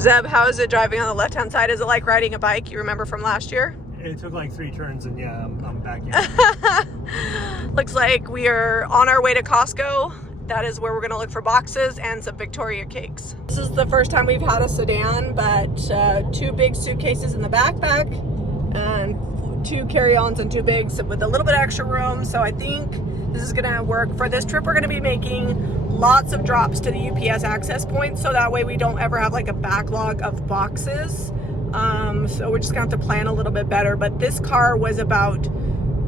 Zeb, how is it driving on the left-hand side? Is it like riding a bike? You remember from last year? It took like 3 turns and yeah, I'm back in. Looks like we are on our way to Costco. That is where we're gonna look for boxes and some Victoria cakes. This is the first time we've had a sedan, but 2 big suitcases in the backpack and 2 carry-ons and 2 bigs with a little bit of extra room. So I think this is gonna work. For this trip, we're gonna be making lots of drops to the UPS access points, so that way we don't ever have like a backlog of boxes. So we're just gonna have to plan a little bit better. But this car was about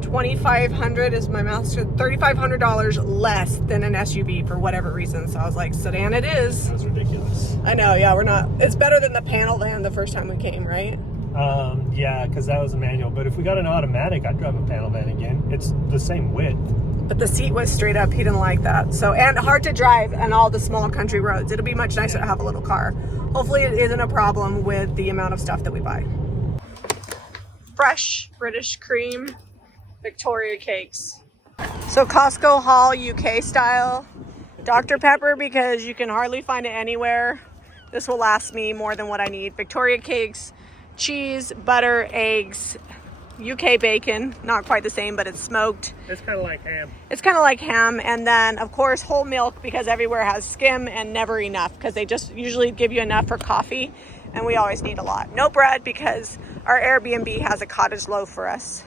$2,500, is my math, $3,500 less than an SUV for whatever reason. So I was like, sedan it is. That's ridiculous. I know, yeah, we're not. It's better than the panel van the first time we came, right? Yeah, because that was a manual. But if we got an automatic, I'd drive a panel van again. It's the same width. But the seat was straight up. He didn't like that. So, and hard to drive on all the small country roads. It'll be much nicer to have a little car. Hopefully it isn't a problem with the amount of stuff that we buy. Fresh British cream Victoria cakes. So Costco haul UK style. Dr. Pepper, because you can hardly find it anywhere. This will last me more than what I need. Victoria cakes, cheese, butter, eggs, UK bacon, not quite the same, but it's smoked. It's kind of like ham. It's kind of like ham. And then of course whole milk, because everywhere has skim and never enough, because they just usually give you enough for coffee and we always need a lot. No bread, because our Airbnb has a cottage loaf for us.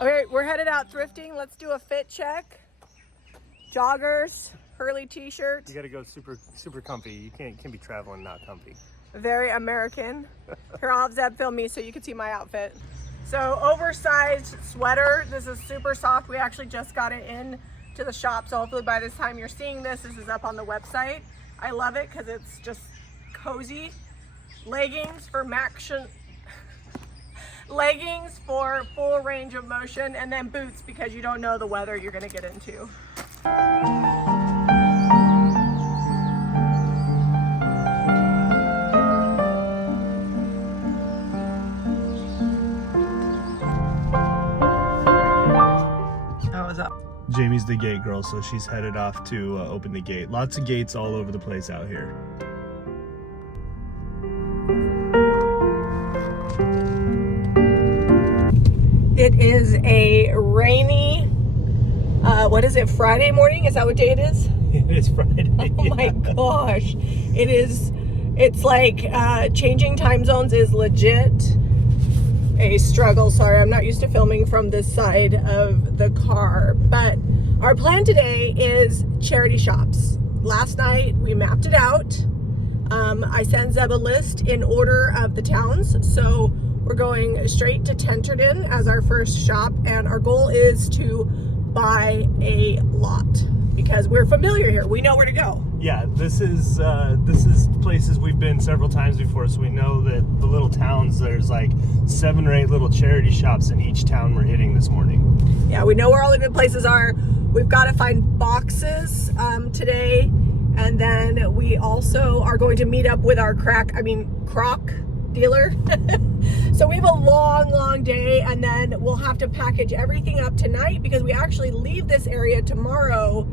Okay, we're headed out thrifting. Let's do a fit check. Joggers, Hurley t-shirt. You got to go super comfy. You can't be traveling not comfy. Very American. Here, I'll have Zeb film me so you can see my outfit. So oversized sweater. This is super soft. We actually just got it in to the shop, so hopefully by this time you're seeing this is up on the website. I love it because it's just cozy. Leggings for leggings for full range of motion, and then boots because you don't know the weather you're going to get into. How was that? Jamie's the gate girl, so she's headed off to open the gate. Lots of gates all over the place out here. It is a rainy, what is it, Friday morning? Is that what day it is? It is Friday. Oh my gosh. It's like changing time zones is legit a struggle. Sorry, I'm not used to filming from this side of the car, but our plan today is charity shops. Last night we mapped it out. I sent Zeb a list in order of the towns, so we're going straight to Tenterden as our first shop, and our goal is to buy a lot because we're familiar here. We know where to go. Yeah, this is places we've been several times before, so we know that the little towns, there's like 7 or 8 little charity shops in each town we're hitting this morning. Yeah, we know where all the good places are. We've got to find boxes today, and then we also are going to meet up with our crock dealer. So we have a long day, and then we'll have to package everything up tonight because we actually leave this area tomorrow.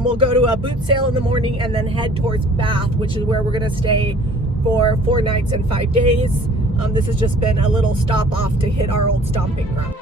We'll go to a boot sale in the morning and then head towards Bath, which is where we're going to stay for 4 nights and 5 days. This has just been a little stop off to hit our old stomping ground.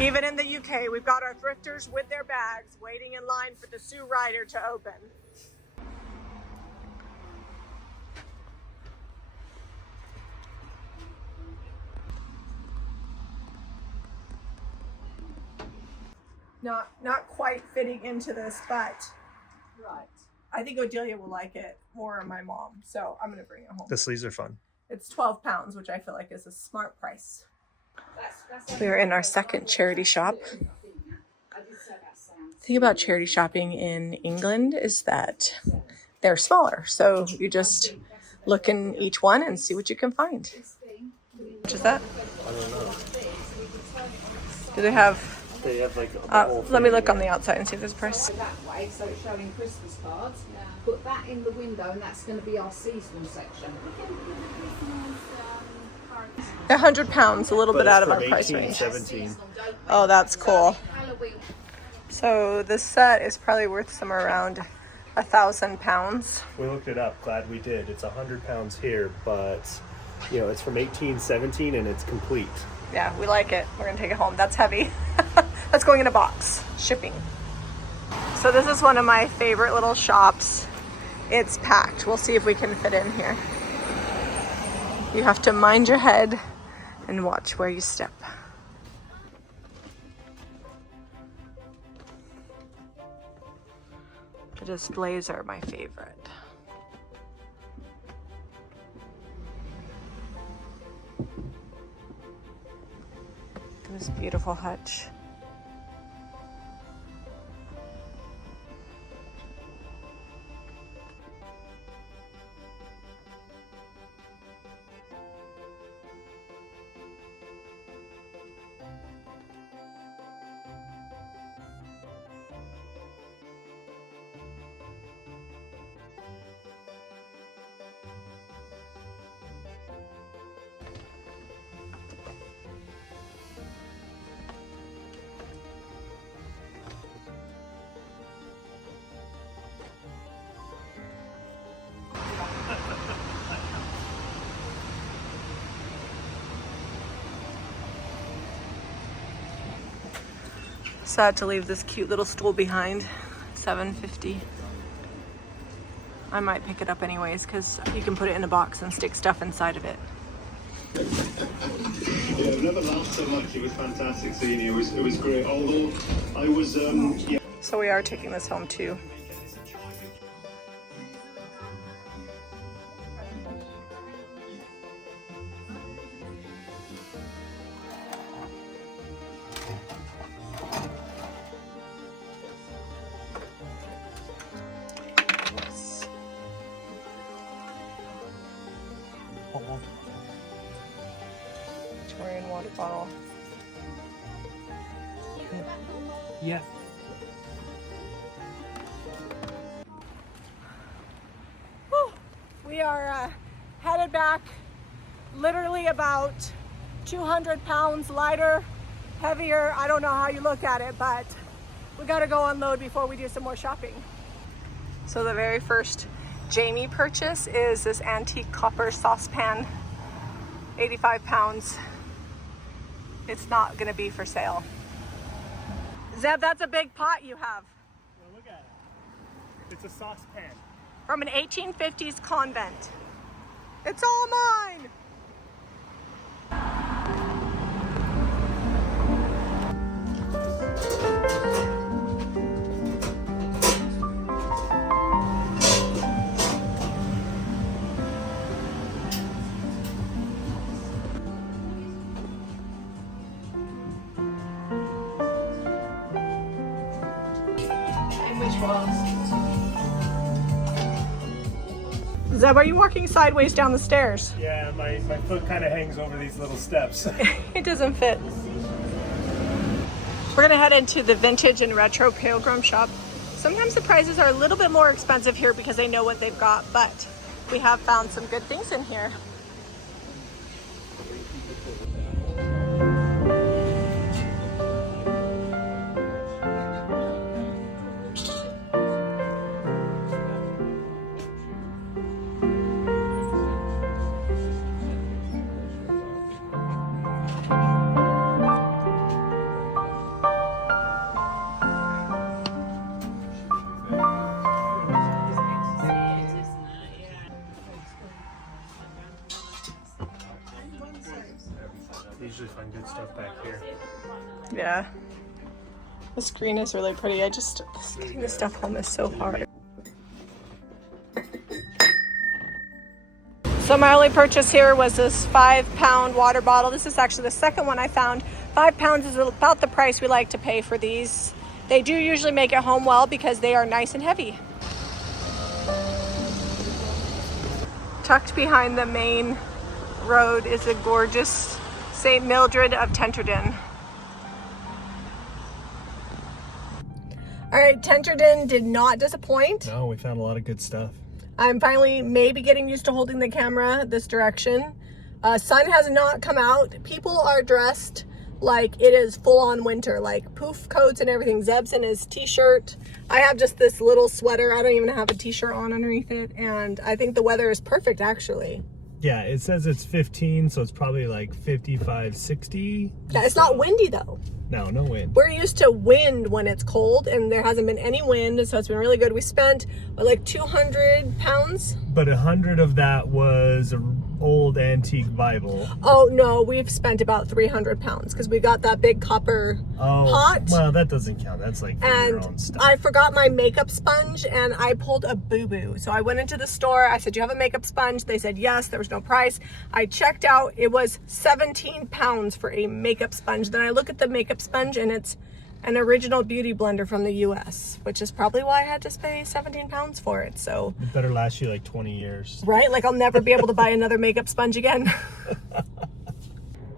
Even in the UK, we've got our thrifters with their bags waiting in line for the Sue Rider to open. Not quite fitting into this, but Right. I think Odelia will like it more than my mom, so I'm gonna bring it home. The sleeves are fun. It's 12 pounds, which I feel like is a smart price. We're in our second charity shop. The thing about charity shopping in England is that they're smaller, so you just look in each one and see what you can find. Which is that? I don't know. Do they have? They have like Let me look on the outside and see if there's a price. That way, so it's showing Christmas cards. Put that in the window, and that's going to be our seasonal section. They're 100 pounds, a little bit out of our price range. 17. Oh, that's cool. Halloween. So this set is probably worth somewhere around 1,000 pounds. We looked it up. Glad we did. It's 100 pounds here, but you know it's from 1817 and it's complete. Yeah, we like it. We're gonna take it home. That's heavy. That's going in a box. Shipping. So this is one of my favorite little shops. It's packed. We'll see if we can fit in here. You have to mind your head and watch where you step. The displays are my favorite. This beautiful hutch. Sad to leave this cute little stool behind. $7.50. I might pick it up anyways because you can put it in a box and stick stuff inside of it. Yeah, I've never laughed so much. It was fantastic seeing you. It was great. Although I was, yeah. So we are taking this home too. Victorian water bottle. Yeah. Whew. We are headed back, literally about 200 pounds lighter, heavier. I don't know how you look at it, but we gotta go unload before we do some more shopping. So the very first Jamie purchase is this antique copper saucepan, 85 pounds. It's not gonna be for sale. Zeb, that's a big pot you have. Well, look at it. It's a saucepan. From an 1850s convent. It's all mine! Zeb, are you walking sideways down the stairs? Yeah, my foot kind of hangs over these little steps. It doesn't fit. We're gonna head into the vintage and retro pilgrim shop. Sometimes the prices are a little bit more expensive here because they know what they've got, but we have found some good things in here. They usually find good stuff back here. Yeah. The screen is really pretty. Just getting this stuff home is so hard. So my only purchase here was this 5-pound water bottle. This is actually the second one I found. 5 pounds is about the price we like to pay for these. They do usually make it home well because they are nice and heavy. Tucked behind the main road is a gorgeous St. Mildred of Tenterden. All right, Tenterden did not disappoint. No, we found a lot of good stuff. I'm finally maybe getting used to holding the camera this direction. Sun has not come out. People are dressed like it is full-on winter, like poof coats and everything. Zeb's in his t-shirt. I have just this little sweater. I don't even have a t-shirt on underneath it, and I think the weather is perfect, actually. Yeah, it says it's 15, so it's probably like 55, 60. Yeah, it's not windy, though. No, no wind. We're used to wind when it's cold, and there hasn't been any wind, so it's been really good. We spent like 200 pounds. But 100 of that was an old antique Bible. Oh, no, we've spent about 300 pounds because we got that big copper pot. Well, that doesn't count. That's like for your own stuff. I forgot my makeup sponge, and I pulled a boo-boo. So I went into the store. I said, do you have a makeup sponge? They said yes. There was no price. I checked out. It was 17 pounds for a makeup sponge. Then I look at the makeup sponge, and it's an original beauty blender from the US, which is probably why I had to pay 17 pounds for it. So it better last you like 20 years. Right? Like I'll never be able to buy another makeup sponge again.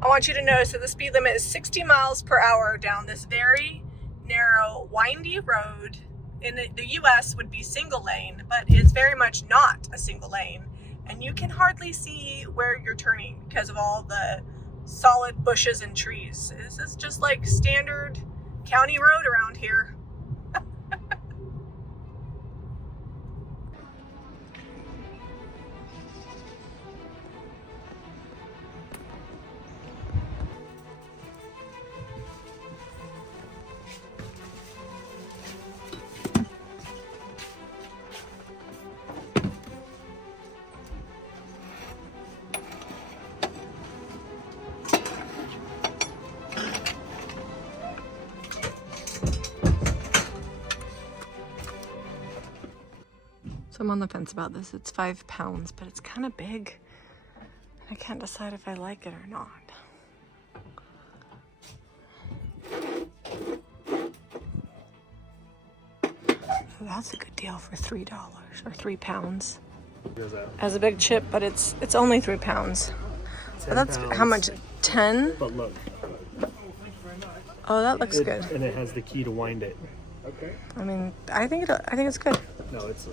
I want you to notice that the speed limit is 60 miles per hour down this very narrow, windy road. In the US would be single lane, but it's very much not a single lane. And you can hardly see where you're turning because of all the solid bushes and trees. This is just like standard county road around here. So I'm on the fence about this. It's 5 pounds, but it's kind of big. I can't decide if I like it or not. Oh, that's a good deal for $3 or 3 pounds. As a big chip, but it's only 3 pounds. But that's pounds. How much? 10? But look. Oh, that looks good. And it has the key to wind it. I mean, I think it's good. No, it's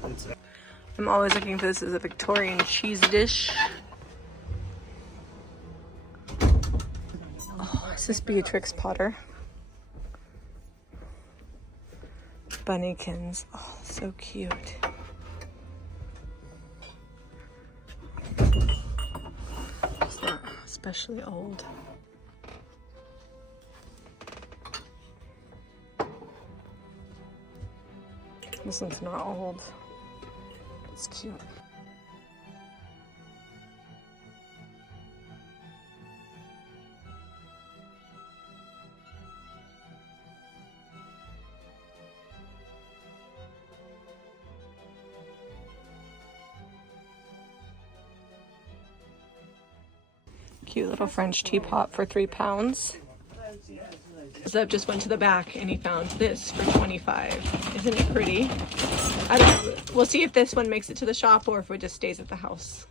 I'm always looking for this as a Victorian cheese dish. Oh, is this Beatrix Potter? Bunnykins. Oh, so cute. It's not especially old. This one's not old. It's cute. Cute little French teapot for 3 pounds. Zeb just went to the back and he found this for 25. Isn't it pretty? I don't know. We'll see if this one makes it to the shop or if it just stays at the house.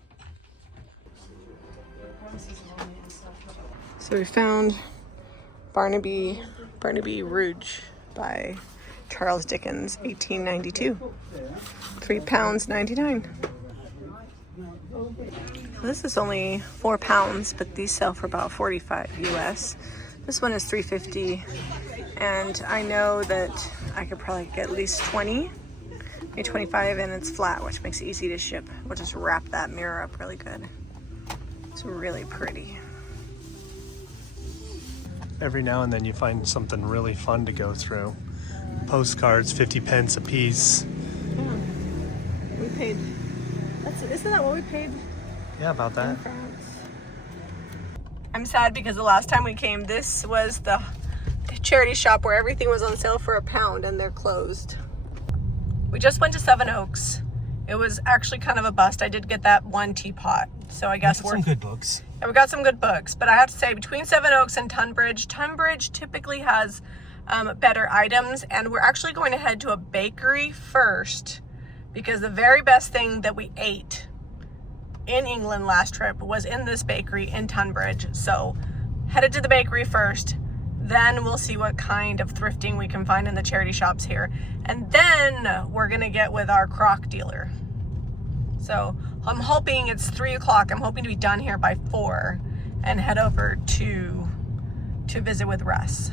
So we found Barnaby Rouge by Charles Dickens, 1892. 3 pounds 99. This is only 4 pounds, but these sell for about 45 US. This one is $3.50, and I know that I could probably get at least 20, maybe 25, and it's flat, which makes it easy to ship. We'll just wrap that mirror up really good. It's really pretty. every now and then you find something really fun to go through. Postcards, 50 pence a piece. Yeah. We paid, isn't that what we paid? Yeah, about that. In France? I'm sad because the last time we came, this was the charity shop where everything was on sale for £1 and they're closed. We just went to Seven Oaks. It was actually kind of a bust. I did get that one teapot, so I guess some good books. Yeah, we got some good books, but I have to say between Seven Oaks and Tunbridge typically has better items, and we're actually going to head to a bakery first because the very best thing that we ate in England last trip was in this bakery in Tunbridge. So headed to the bakery first, then we'll see what kind of thrifting we can find in the charity shops here, and then we're gonna get with our crock dealer. So I'm hoping it's 3 o'clock. I'm hoping to be done here by 4 and head over to visit with Russ.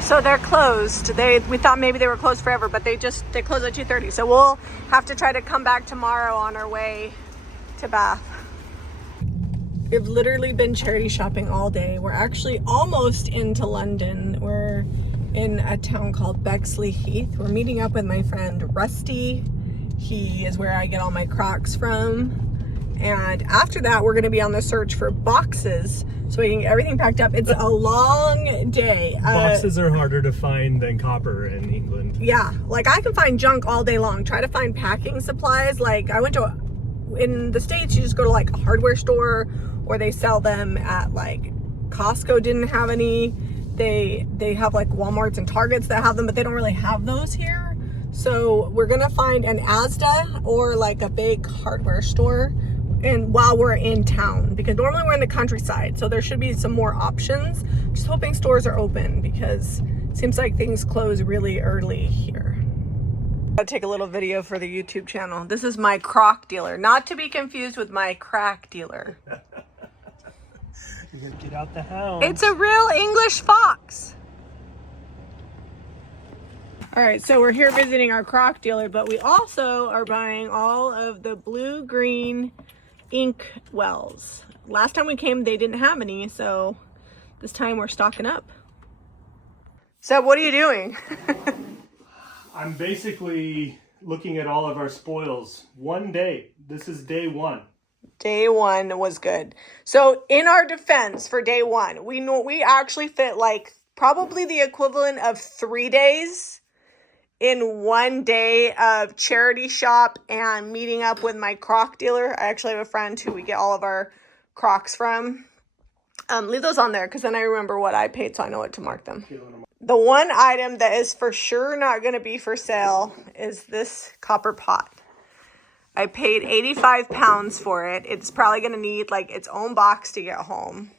So they're closed. We thought maybe they were closed forever, but they close at 2:30. So we'll have to try to come back tomorrow on our way to Bath. We've literally been charity shopping all day. We're actually almost into London. We're in a town called Bexley Heath. We're meeting up with my friend Rusty. He is where I get all my Crocs from. And after that, we're gonna be on the search for boxes so we can get everything packed up. It's a long day. Boxes are harder to find than copper in England. Yeah, like I can find junk all day long. Try to find packing supplies. Like in the States, you just go to like a hardware store, or they sell them at like Costco didn't have any. They have like Walmarts and Targets that have them, but they don't really have those here. So we're gonna find an Asda or like a big hardware store, and while we're in town, because normally we're in the countryside, so there should be some more options. Just hoping stores are open because it seems like things close really early here. I'll take a little video for the YouTube channel. This is my crock dealer, not to be confused with my crack dealer. You gotta get out the house. It's a real English fox. All right, so we're here visiting our crock dealer, but we also are buying all of the blue-green ink wells. Last time we came, they didn't have any, so this time we're stocking up. So what are you doing? I'm basically looking at all of our spoils. One day. This is day 1. Day 1 was good. So in our defense for day 1, we actually fit like probably the equivalent of 3 days in one day of charity shop and meeting up with my crock dealer. I actually have a friend who we get all of our Crocs from. Leave those on there because then I remember what I paid, so I know what to mark them. The one item that is for sure not going to be for sale is this copper pot. I paid £85 for it. It's probably going to need like its own box to get home.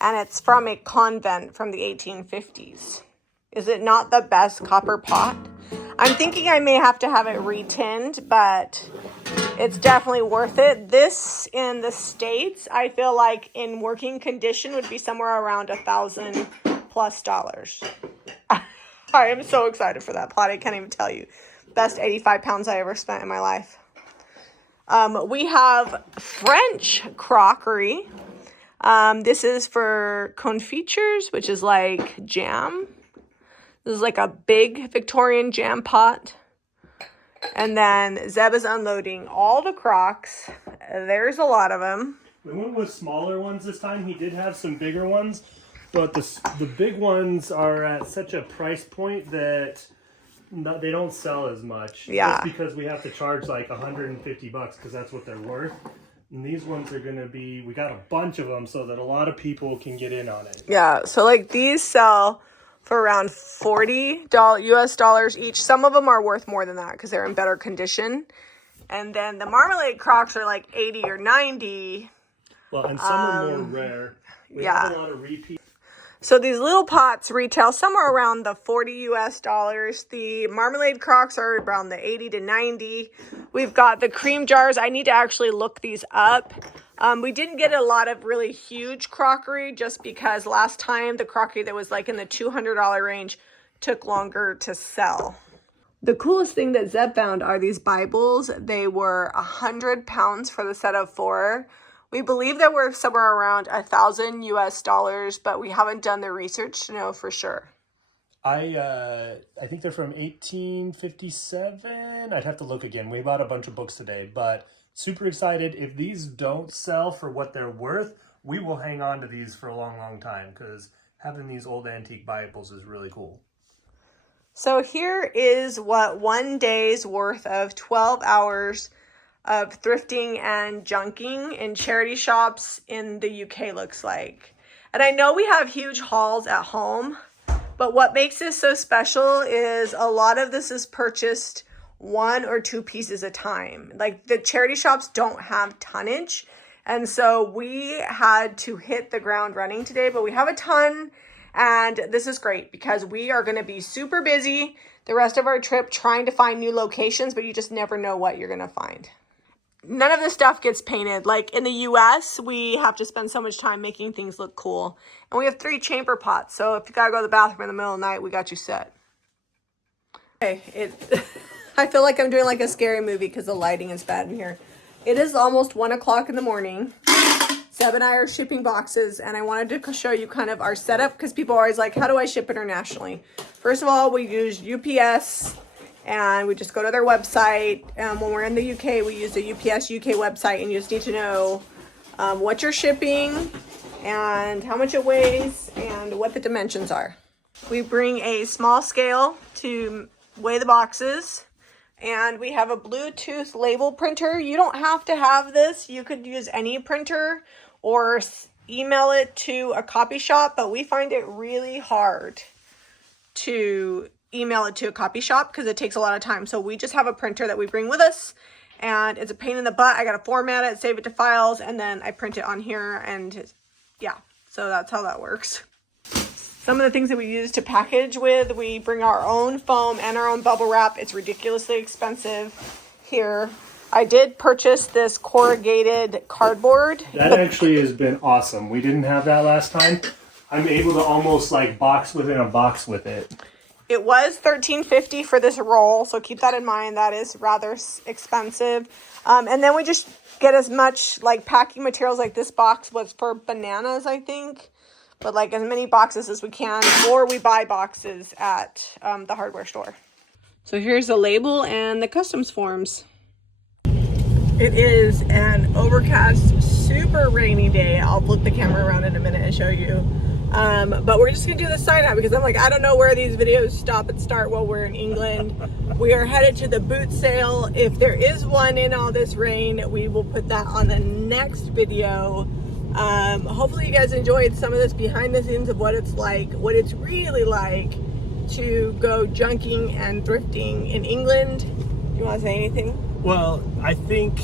And it's from a convent from the 1850s. Is it not the best copper pot? I'm thinking I may have to have it retinned, but it's definitely worth it. This in the States, I feel like in working condition would be somewhere around $1,000+. I am so excited for that pot. I can't even tell you. Best £85 I ever spent in my life. We have French crockery. This is for confitures, which is like jam. This is like a big Victorian jam pot. And then Zeb is unloading all the Crocs. There's a lot of them. We went with smaller ones this time. He did have some bigger ones, but the big ones are at such a price point that they don't sell as much. Yeah. Just because we have to charge like $150 because that's what they're worth. And these ones are going to be, we got a bunch of them so that a lot of people can get in on it. Yeah, so like these sell for around $40 US each. Some of them are worth more than that because they're in better condition. And then the marmalade Crocs are like 80 or 90. Well, and some are more rare. We have a lot of repeat. So these little pots retail somewhere around the $40 US. The marmalade Crocs are around the 80 to 90. We've got the cream jars. I need to actually look these up. We didn't get a lot of really huge crockery just because last time the crockery that was like in the $200 range took longer to sell. The coolest thing that Zeb found are these Bibles. They were £100 for the set of 4. We believe that we're somewhere around $1,000 US, but we haven't done the research to know for sure. I think they're from 1857. I'd have to look again. We bought a bunch of books today, but super excited. If these don't sell for what they're worth, we will hang on to these for a long, long time because having these old antique Bibles is really cool. So here is what one day's worth of 12 hours of thrifting and junking in charity shops in the UK looks like. And I know we have huge hauls at home, but what makes this so special is a lot of this is purchased 1 or 2 pieces at a time. Like the charity shops don't have tonnage. And so we had to hit the ground running today, but we have a ton. And this is great because we are going to be super busy the rest of our trip trying to find new locations, but you just never know what you're going to find. None of this stuff gets painted. Like in the US, we have to spend so much time making things look cool. And we have 3 chamber pots. So if you got to go to the bathroom in the middle of the night, we got you set. Okay, I feel like I'm doing like a scary movie because the lighting is bad in here. It is almost 1 o'clock in the morning. Seb and I are shipping boxes, and I wanted to show you kind of our setup because people are always like, how do I ship internationally? First of all, we use UPS, and we just go to their website. When we're in the UK, we use the UPS UK website, and you just need to know what you're shipping and how much it weighs and what the dimensions are. We bring a small scale to weigh the boxes. And we have a Bluetooth label printer. You don't have to have this. You could use any printer or email it to a copy shop, but we find it really hard to email it to a copy shop because it takes a lot of time. So we just have a printer that we bring with us, and it's a pain in the butt. I got to format it, save it to files, and then I print it on here, and yeah, so that's how that works. Some of the things that we use to package with, we bring our own foam and our own bubble wrap. It's ridiculously expensive here. I did purchase this corrugated cardboard. That actually has been awesome. We didn't have that last time. I'm able to almost like box within a box with it. It was $13.50 for this roll, so keep that in mind. That is rather expensive. And then we just get as much like packing materials, like this box was for bananas, I think. But like as many boxes as we can, or we buy boxes at the hardware store. So here's the label and the customs forms. It is an overcast, super rainy day. I'll flip the camera around in a minute and show you. But we're just gonna do the sign out because I'm like, I don't know where these videos stop and start while we're in England. We are headed to the boot sale. If there is one in all this rain, we will put that on the next video. Hopefully you guys enjoyed some of this behind the scenes of what it's like, what it's really like to go junking and thrifting in England. Do you want to say anything? Well, I think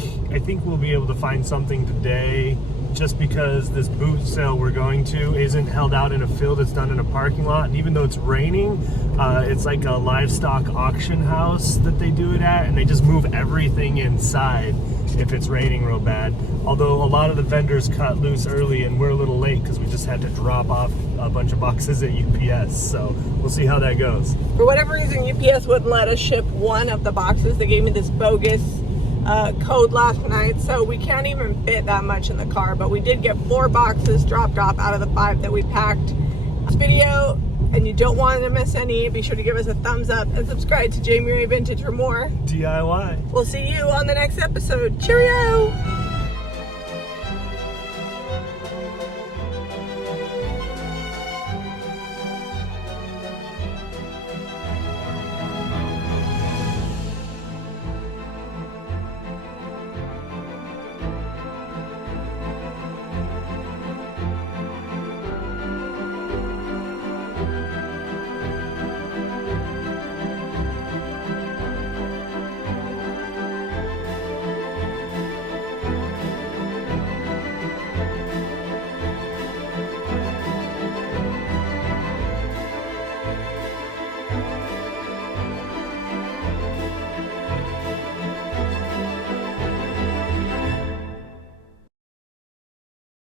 we'll be able to find something today just because this boot sale we're going to isn't held out in a field, it's done in a parking lot. And even though it's raining, it's like a livestock auction house that they do it at, and they just move everything inside if it's raining real bad. Although a lot of the vendors cut loose early and we're a little late because we just had to drop off a bunch of boxes at UPS. So we'll see how that goes. For whatever reason, UPS wouldn't let us ship one of the boxes. They gave me this bogus code last night, so we can't even fit that much in the car, but we did get 4 boxes dropped off out of the 5 that we packed. This video, and you don't want to miss any, be sure to give us a thumbs up and subscribe to Jamie Ray Vintage for more DIY. We'll see you on the next episode. Cheerio!